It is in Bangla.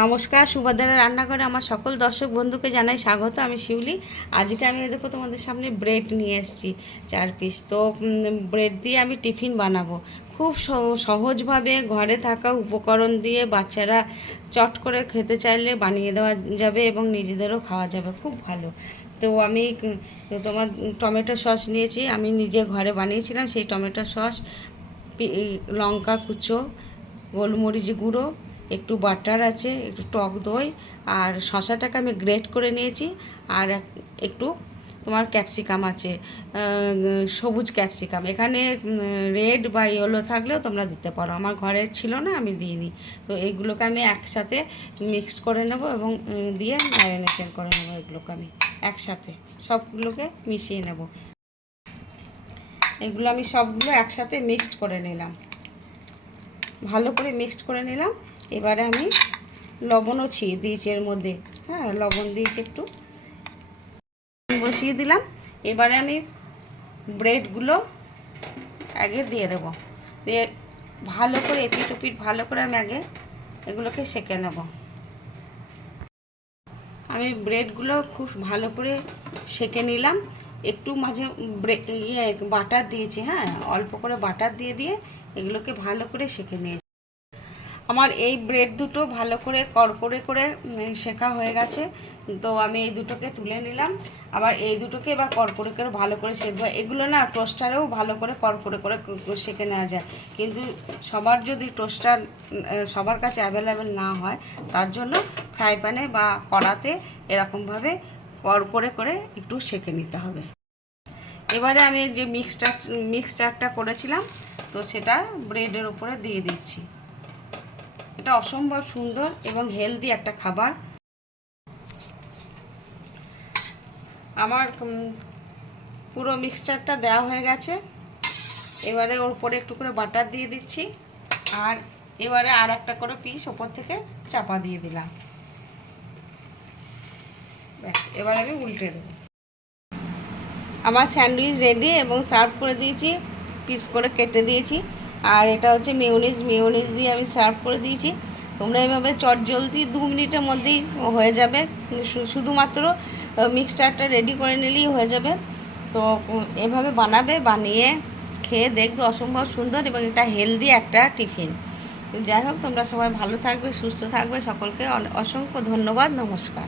নমস্কার, সুভদ্রা রান্নাঘরে আমার সকল দর্শক বন্ধুকে জানাই স্বাগত। আমি শিউলি। আজকে আমি দেখো তোমাদের সামনে ব্রেড নিয়ে এসেছি 4 পিস। তো ব্রেড দিয়ে আমি টিফিন বানাবো খুব সহজভাবে। ঘরে থাকা উপকরণ দিয়ে বাচ্চারা চট করে খেতে চাইলে বানিয়ে দেওয়া যাবে এবং নিজেদেরও খাওয়া যাবে, খুব ভালো। তো আমি তোমার টমেটো সস নিয়েছি, আমি নিজে ঘরে বানিয়েছিলাম সেই টমেটো সস, লঙ্কা কুচো, গোলমরিচ গুঁড়ো, একটু বাটার আছে, একটু টক দই, আর শসাটাকে আমি গ্রেট করে নিয়েছি। আর একটু তোমার ক্যাপসিকাম আছে, সবুজ ক্যাপসিকাম। এখানে রেড বা ইয়েলো থাকলেও তোমরা দিতে পারো, আমার ঘরে ছিল না, আমি দিইনি। তো এইগুলোকে আমি একসাথে মিক্সড করে নেব এবং দিয়ে ম্যারিনেশন করে নেবো। এগুলোকে আমি একসাথে সবগুলোকে মিশিয়ে নেব। এগুলো আমি সবগুলো একসাথে মিক্সড করে নিলাম, ভালো করে মিক্সড করে নিলাম। এবারে আমি লবণও ছিঁড়ে দিয়েছি এর মধ্যে, হ্যাঁ লবণ দিয়েছি, একটু বসিয়ে দিলাম। এবারে আমি ব্রেডগুলো আগে দিয়ে দেবো, দিয়ে ভালো করে এপিট ওপিট ভালো করে আমি আগে এগুলোকে সেঁকে নেব। আমি ব্রেডগুলো খুব ভালো করে সেঁকে নিলাম। একটু মাঝে বাটার দিয়েছি, হ্যাঁ অল্প করে বাটার দিয়ে দিয়ে এগুলোকে ভালো করে সেঁকে নিয়েছি। আমার এই ব্রেড দুটো ভালো করে কড়কড়ে করে শেখা হয়ে গেছে। তো আমি এই দুটোকে তুলে নিলাম। আবার এই দুটোকে এবার কড়কড়ে করে ভালো করে সেঁকবো। এগুলো না টোস্টারেও ভালো করে কড়কড়ে করে সেঁকে নেওয়া যায়, কিন্তু সবার যদি টোস্টার সবার কাছে অ্যাভেলেবেল না হয়, তার জন্য ফ্রাই প্যানে বা কড়াতে এরকমভাবে কড়কড়ে করে একটু সেঁকে নিতে হবে। এবারে আমি যে মিক্সচারটা করেছিলাম, তো সেটা ব্রেডের উপরে দিয়ে দিচ্ছি। এটা অসম্ভব সুন্দর এবং হেলদি একটা খাবার। আমার পুরো মিক্সচারটা দেওয়া হয়ে গেছে। এবারে ওর উপরে একটু করে বাটার দিয়ে দিচ্ছি, আর এবারে আর একটা করে পিস ওপর থেকে চাপা দিয়ে দিলাম। ব্যাস, এবার আমি উল্টে দেবো। আমার স্যান্ডউইচ রেডি এবং সার্ভ করে দিয়েছি, পিস করে কেটে দিয়েছি। আর এটা হচ্ছে মেয়োনিজ দিয়ে আমি সার্ভ করে দিয়েছি। তোমরা এভাবে চটজলদি 2 মিনিটের মধ্যেই হয়ে যাবে, শুধুমাত্র মিক্সচারটা রেডি করে নিলেই হয়ে যাবে। তো এভাবে বানাবে, বানিয়ে খেয়ে দেখবে, অসম্ভব সুন্দর এবং এটা হেলদি একটা টিফিন। যাই হোক, তোমরা সবাই ভালো থাকবে, সুস্থ থাকবে। সকলকে অসংখ্য ধন্যবাদ, নমস্কার।